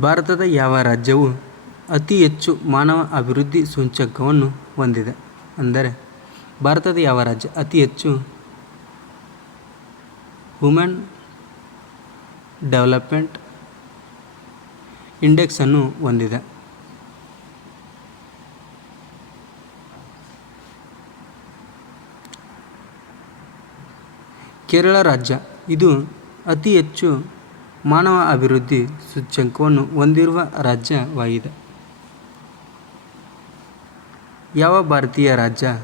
ಭಾರತದ ಯಾವ ರಾಜ್ಯವು ಅತಿ ಹೆಚ್ಚು ಮಾನವ ಅಭಿವೃದ್ಧಿ ಸೂಚ್ಯಂಕವನ್ನು ಹೊಂದಿದೆ? ಅಂದರೆ ಭಾರತದ ಯಾವ ರಾಜ್ಯ ಅತಿ ಹೆಚ್ಚು ಹ್ಯೂಮನ್ ಡೆವಲಪ್ಮೆಂಟ್ ಇಂಡೆಕ್ಸ್ ಅನ್ನು ಹೊಂದಿದೆ? ಕೇರಳ ರಾಜ್ಯ. ಇದು ಅತಿ ಹೆಚ್ಚು ಮಾನವ ಅಭಿವೃದ್ಧಿ ಸೂಚ್ಯಂಕವನ್ನು ಹೊಂದಿರುವ ರಾಜ್ಯವಾಗಿದೆ. ಯಾವ ಭಾರತೀಯ ರಾಜ್ಯ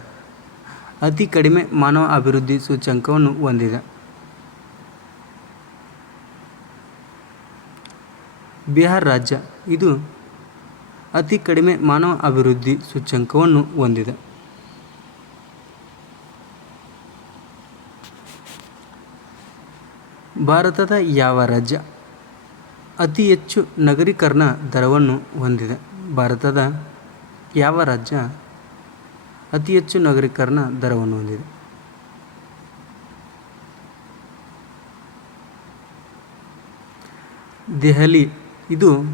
ಅತಿ ಕಡಿಮೆ ಮಾನವ ಅಭಿವೃದ್ಧಿ ಸೂಚ್ಯಂಕವನ್ನು ಹೊಂದಿದೆ? ಬಿಹಾರ ರಾಜ್ಯ. ಇದು ಅತಿ ಕಡಿಮೆ ಮಾನವ ಅಭಿವೃದ್ಧಿ ಸೂಚ್ಯಂಕವನ್ನು ಹೊಂದಿದೆ. ಭಾರತದ ಯಾವ ರಾಜ್ಯ ಅತಿ ಹೆಚ್ಚು ನಗರೀಕರಣ ದರವನ್ನು ಹೊಂದಿದೆ? ಭಾರತದ ಯಾವ ರಾಜ್ಯ ಅತಿ ಹೆಚ್ಚು ನಗರೀಕರಣ ದರವನ್ನು ಹೊಂದಿದೆ? ದೆಹಲಿ. ಇದು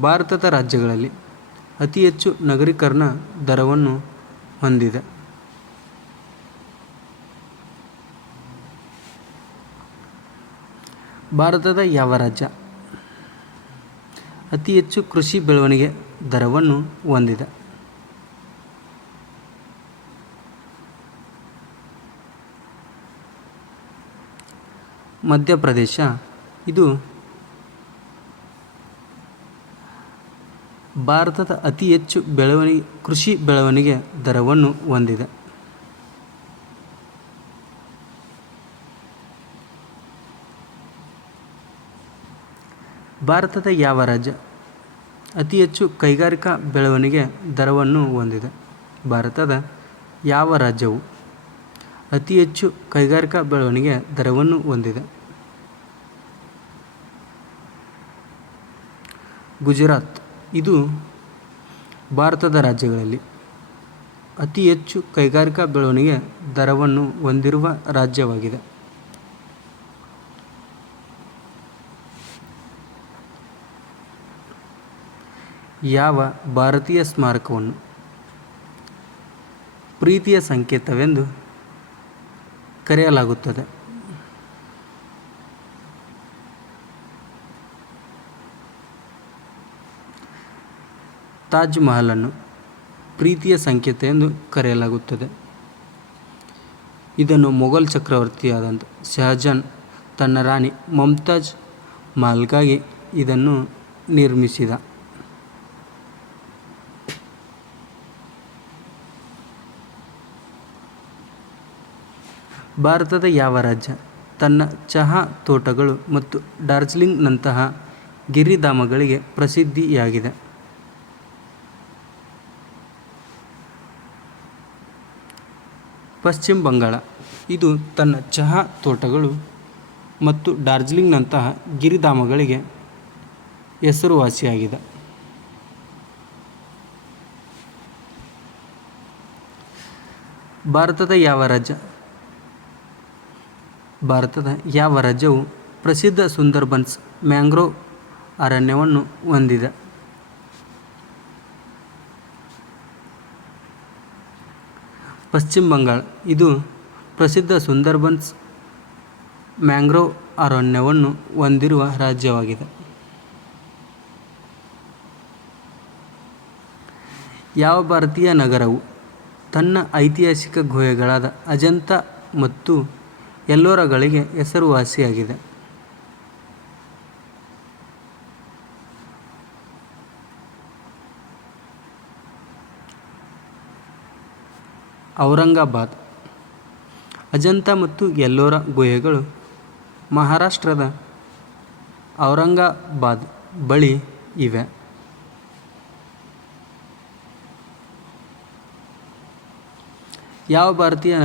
ಭಾರತದ ರಾಜ್ಯಗಳಲ್ಲಿ ಅತಿ ಹೆಚ್ಚು ನಗರೀಕರಣ ದರವನ್ನು ಹೊಂದಿದೆ. ಭಾರತದ ಯಾವ ರಾಜ್ಯ ಅತಿ ಹೆಚ್ಚು ಕೃಷಿ ಬೆಳವಣಿಗೆ ದರವನ್ನು ಹೊಂದಿದೆ? ಮಧ್ಯಪ್ರದೇಶ. ಇದು ಭಾರತದ ಅತಿ ಹೆಚ್ಚು ಕೃಷಿ ಬೆಳವಣಿಗೆ ದರವನ್ನು ಹೊಂದಿದೆ. ಭಾರತದ ಯಾವ ರಾಜ್ಯ ಅತಿ ಹೆಚ್ಚು ಕೈಗಾರಿಕಾ ಬೆಳವಣಿಗೆ ದರವನ್ನು ಹೊಂದಿದೆ? ಭಾರತದ ಯಾವ ರಾಜ್ಯವು ಅತಿ ಹೆಚ್ಚು ಕೈಗಾರಿಕಾ ಬೆಳವಣಿಗೆ ದರವನ್ನು ಹೊಂದಿದೆ? ಗುಜರಾತ್. ಇದು ಭಾರತದ ರಾಜ್ಯಗಳಲ್ಲಿ ಅತಿ ಹೆಚ್ಚು ಕೈಗಾರಿಕಾ ಬೆಳವಣಿಗೆ ದರವನ್ನು ಹೊಂದಿರುವ ರಾಜ್ಯವಾಗಿದೆ. ಯಾವ ಭಾರತೀಯ ಸ್ಮಾರಕವನ್ನು ಪ್ರೀತಿಯ ಸಂಕೇತವೆಂದು ಕರೆಯಲಾಗುತ್ತದೆ? ತಾಜ್ ಮಹಲನ್ನು ಪ್ರೀತಿಯ ಸಂಕೇತ ಎಂದು ಕರೆಯಲಾಗುತ್ತದೆ. ಇದನ್ನು ಮೊಘಲ್ ಚಕ್ರವರ್ತಿಯಾದಂಥ ಶಹಜಾನ್ ತನ್ನ ರಾಣಿ ಮುಮ್ತಾಜ್ ಮಹಲ್ಗಾಗಿ ಇದನ್ನು ನಿರ್ಮಿಸಿದ. ಭಾರತದ ಯಾವ ರಾಜ್ಯ ತನ್ನ ಚಹಾ ತೋಟಗಳು ಮತ್ತು ಡಾರ್ಜಿಲಿಂಗ್ನಂತಹ ಗಿರಿಧಾಮಗಳಿಗೆ ಪ್ರಸಿದ್ಧಿಯಾಗಿದೆ? ಪಶ್ಚಿಮ ಬಂಗಾಳ. ಇದು ತನ್ನ ಚಹಾ ತೋಟಗಳು ಮತ್ತು ಡಾರ್ಜಿಲಿಂಗ್ನಂತಹ ಗಿರಿಧಾಮಗಳಿಗೆ ಹೆಸರುವಾಸಿಯಾಗಿದೆ. ಭಾರತದ ಯಾವ ರಾಜ್ಯವು ಪ್ರಸಿದ್ಧ ಸುಂದರ್ಬನ್ಸ್ ಮ್ಯಾಂಗ್ರೋವ್ ಅರಣ್ಯವನ್ನು ಹೊಂದಿದೆ? ಪಶ್ಚಿಮ ಬಂಗಾಳ. ಇದು ಪ್ರಸಿದ್ಧ ಸುಂದರ್ಬನ್ಸ್ ಮ್ಯಾಂಗ್ರೋವ್ ಅರಣ್ಯವನ್ನು ಹೊಂದಿರುವ ರಾಜ್ಯವಾಗಿದೆ. ಯಾವ ಭಾರತೀಯ ನಗರವು ತನ್ನ ಐತಿಹಾಸಿಕ ಗುಹೆಗಳಾದ ಅಜಂತ ಮತ್ತು ಎಲ್ಲೋರಾಗಳಿಗೆ ಹೆಸರುವಾಸಿಯಾಗಿದೆ? ಔರಂಗಾಬಾದ್. ಅಜಂತ ಮತ್ತು ಎಲ್ಲೋರಾ ಗುಹೆಗಳು ಮಹಾರಾಷ್ಟ್ರದ ಔರಂಗಾಬಾದ್ ಬಳಿ ಇವೆ. ಯಾವ ಭಾರತೀಯ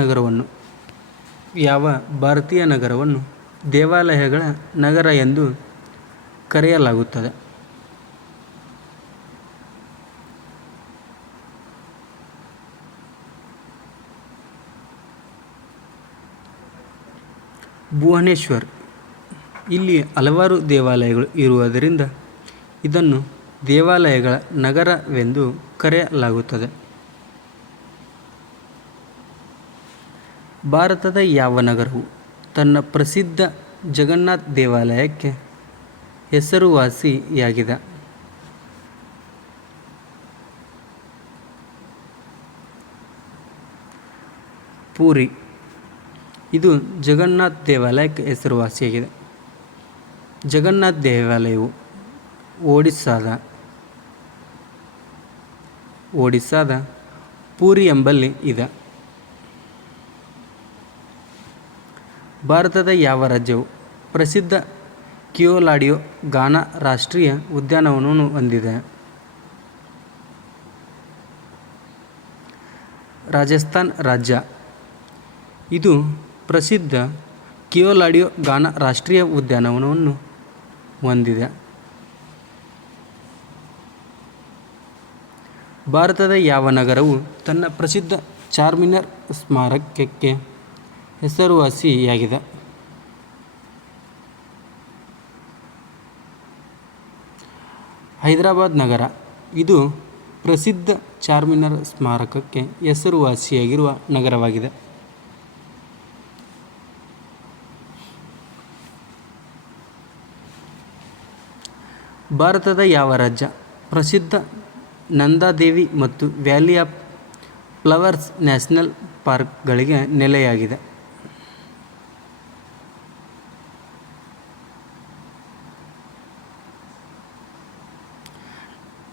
ನಗರವನ್ನು ದೇವಾಲಯಗಳ ನಗರ ಎಂದು ಕರೆಯಲಾಗುತ್ತದೆ? ಭುವನೇಶ್ವರ್. ಇಲ್ಲಿ ಹಲವಾರು ದೇವಾಲಯಗಳು ಇರುವುದರಿಂದ ಇದನ್ನು ದೇವಾಲಯಗಳ ನಗರವೆಂದು ಕರೆಯಲಾಗುತ್ತದೆ. ಭಾರತದ ಯಾವ ನಗರವು ತನ್ನ ಪ್ರಸಿದ್ಧ ಜಗನ್ನಾಥ ದೇವಾಲಯಕ್ಕೆ ಹೆಸರುವಾಸಿಯಾಗಿದೆ? ಪೂರಿ. ಇದು ಜಗನ್ನಾಥ ದೇವಾಲಯಕ್ಕೆ ಹೆಸರುವಾಸಿಯಾಗಿದೆ. ಜಗನ್ನಾಥ ದೇವಾಲಯವು ಒಡಿಸ್ಸಾದ ಪೂರಿ ಎಂಬಲ್ಲಿ ಇದೆ. ಭಾರತದ ಯಾವ ರಾಜ್ಯವು ಪ್ರಸಿದ್ಧ ಕಿಯೋಲಾಡಿಯೋ ಗಾನಾ ರಾಷ್ಟ್ರೀಯ ಉದ್ಯಾನವನವನ್ನು ಹೊಂದಿದೆ? ರಾಜಸ್ಥಾನ್ ರಾಜ್ಯ. ಇದು ಪ್ರಸಿದ್ಧ ಕಿಯೋಲಾಡಿಯೋ ಗಾನಾ ರಾಷ್ಟ್ರೀಯ ಉದ್ಯಾನವನವನ್ನು ಹೊಂದಿದೆ. ಭಾರತದ ಯಾವ ನಗರವು ತನ್ನ ಪ್ರಸಿದ್ಧ ಚಾರ್ಮಿನಾರ್ ಸ್ಮಾರಕಕ್ಕೆ ಹೆಸರುವಾಸಿಯಾಗಿದೆ? ಹೈದರಾಬಾದ್ ನಗರ. ಇದು ಪ್ರಸಿದ್ಧ ಚಾರ್ಮಿನಾರ್ ಸ್ಮಾರಕಕ್ಕೆ ಹೆಸರುವಾಸಿಯಾಗಿರುವ ನಗರವಾಗಿದೆ. ಭಾರತದ ಯಾವ ರಾಜ್ಯ ಪ್ರಸಿದ್ಧ ನಂದಾದೇವಿ ಮತ್ತು ವ್ಯಾಲಿ ಆಫ್ ಫ್ಲವರ್ಸ್ ನ್ಯಾಷನಲ್ ಪಾರ್ಕ್ಗಳಿಗೆ ನೆಲೆಯಾಗಿದೆ?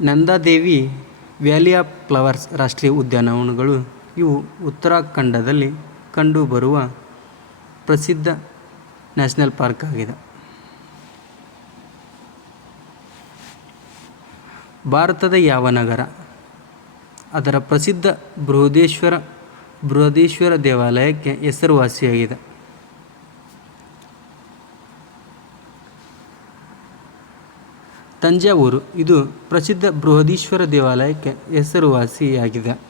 ನಂದಾದೇವಿ ವ್ಯಾಲಿ ಆಫ್ ಫ್ಲವರ್ಸ್ ರಾಷ್ಟ್ರೀಯ ಉದ್ಯಾನವನಗಳು ಇವು ಉತ್ತರಾಖಂಡದಲ್ಲಿ ಕಂಡುಬರುವ ಪ್ರಸಿದ್ಧ ನ್ಯಾಷನಲ್ ಪಾರ್ಕ್ ಆಗಿದೆ. ಭಾರತದ ಯಾವ ನಗರ ಅದರ ಪ್ರಸಿದ್ಧ ಬೃಹದೇಶ್ವರ ದೇವಾಲಯಕ್ಕೆ ಹೆಸರುವಾಸಿಯಾಗಿದೆ? ತಂಜಾವೂರು. ಇದು ಪ್ರಸಿದ್ಧ ಬೃಹದೀಶ್ವರ ದೇವಾಲಯಕ್ಕೆ ಹೆಸರುವಾಸಿಯಾಗಿದೆ.